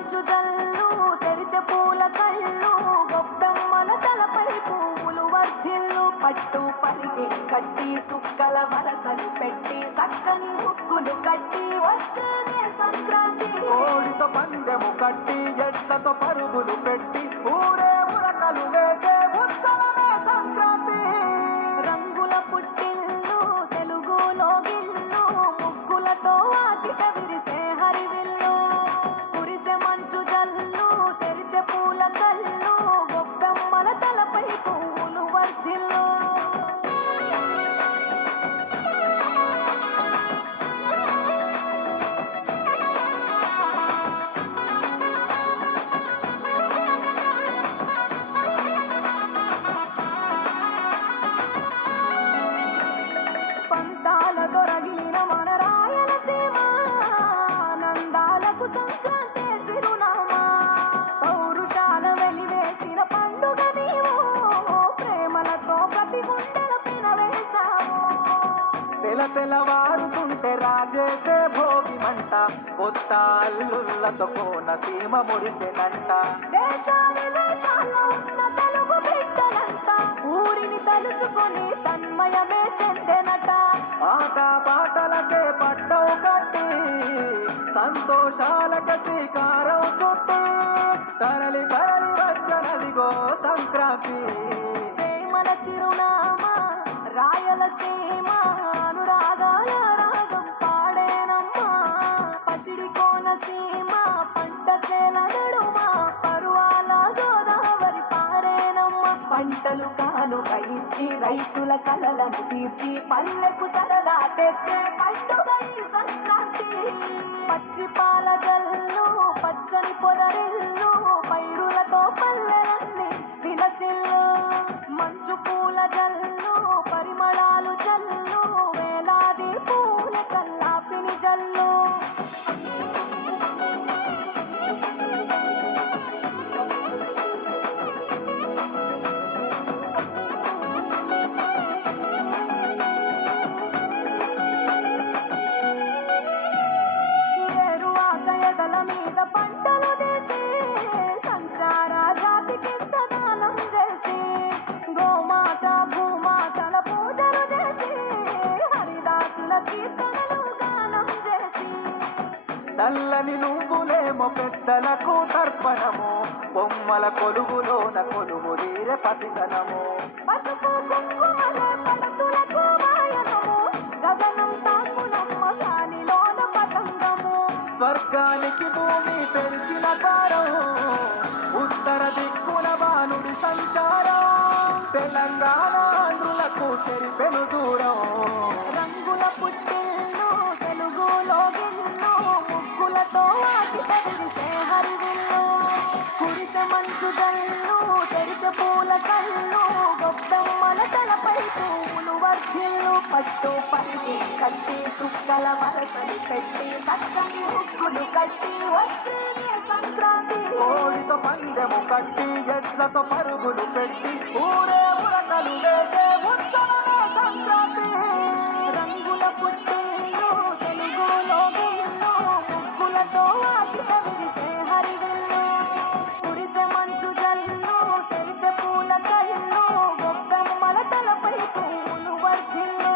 మంచు జల్లు తెరిచే పూల కళ్ళు గొప్పెమ్మల తలపై పువ్వులు వర్ధిల్లు పట్టు పరిగే కట్టి సుక్కల వరసలు పెట్టి సక్కని ముక్కులు కట్టి వచ్చేదే సంక్రాంతి కోడితో పందెము కట్టి ఎట్లతో పరుగులు పెట్టి ఊరే ఉరకలు వేసే ఉత్సవమే సంక్రాంతి రంగుల పుట్టిల్లు తెలుగులో గిల్లు ముగ్గులతో వాకిట విరిసే హరివిల్లు కురిసే మంచు జల్లు తెరిచే పూల కళ్ళు గొప్పెమ్మల తలపై పువ్వులు వర్ధిల్లు పంతాలతో రగిలిన మన రాయలసీమ ఆనందాలకు సంక్రాంతి చిరునామా పౌరుషాల వెలివేసిన పండుగ నీవు ప్రేమలతో ప్రతి గుండెల పినవేశావు తెలవారుతుంటే రాజేసే భోగి మంట కొత్త అల్లుళ్ళతో కోనసీమ మురిసెనంట దేశాల్లో ఉన్న తెలుగు బిడ్డలంతా ఊరిని తలుచుకొని తన్మయమే చెందెనట ఆట పాటలకే పట్టవు కట్టి సంతోషాలకి శ్రీకారం చుట్టి తరలి వచ్చనదిగో సంక్రాంతి ప్రేమల చిరునామా రాయలసీమ అనురాగాల రాగం పాడేనమ్మా పసిడి కోనసీమ పంట చేల నడుమ పరువాల గోదావరి పారేనమ్మా పంటలు కానుక ఇచ్చి రైతుల కలలను తీర్చి పల్లెకు సరదా తెచ్చే పండుగ ఈ సంక్రాంతి పచ్చి పాల జల్లు పచ్చని పొదరిల్లు పైరులతో పల్లెలన్నీ విలసిల్లు మంచు పూల జల్లు పరిమళాలు జల్లు వేలాది పూల కల్లాపిని జల్లు ఎదల మీద పంటలు తీసి సంచార జాతికింత దానం చేసి గోమాత భూమాతల పూజలు చేసి హరిదాసుల కీర్తనలు గానం చేసి నల్లని నువ్వులేమో పెద్దలకు తర్పణము బొమ్మల కొలువులోన కొలువు తీరే పసితనము పసుపు కుంకుమల పడతులకు వాయనము గగనం తాకునమ్మ గాలిలోన పతంగము స్వర్గానికి భూమి తెరిచిన పారం ఉత్తర దిక్కున బాణుడి సంచారం తెలంగాణ ఆంధ్రులకు చెరిపెను దూరం రంగుల పుట్టిల్లు తెలుగులో గిల్లు ముగ్గులతో వాకిట విరిసే హరివిల్లు కురిసే మంచు జల్లు తెరిచే పూల కళ్ళు గొప్పెమ్మల తలపై పువ్వులు వర్ధిల్లు పట్టు పరిగి కట్టి సుక్కల వరసలు పెట్టి సక్కని ముగ్గులు కట్టి వచ్చేది సంక్రాంతి కోడితో పందెము కట్టి ఎట్లతో పరుగులు పెట్టి ఊరే ఉరకలు వేసే ఉత్సవమే సంక్రాంతి రంగుల పుట్టిల్లు తెలుగులో గిల్లు ముగ్గులతో వాకిట విరిసే హరివిల్లు కురిసే మంచు జల్లు తెరిచే పూల కళ్ళు గొప్పెమ్మల తలపై పువ్వులు వర్ధిల్లు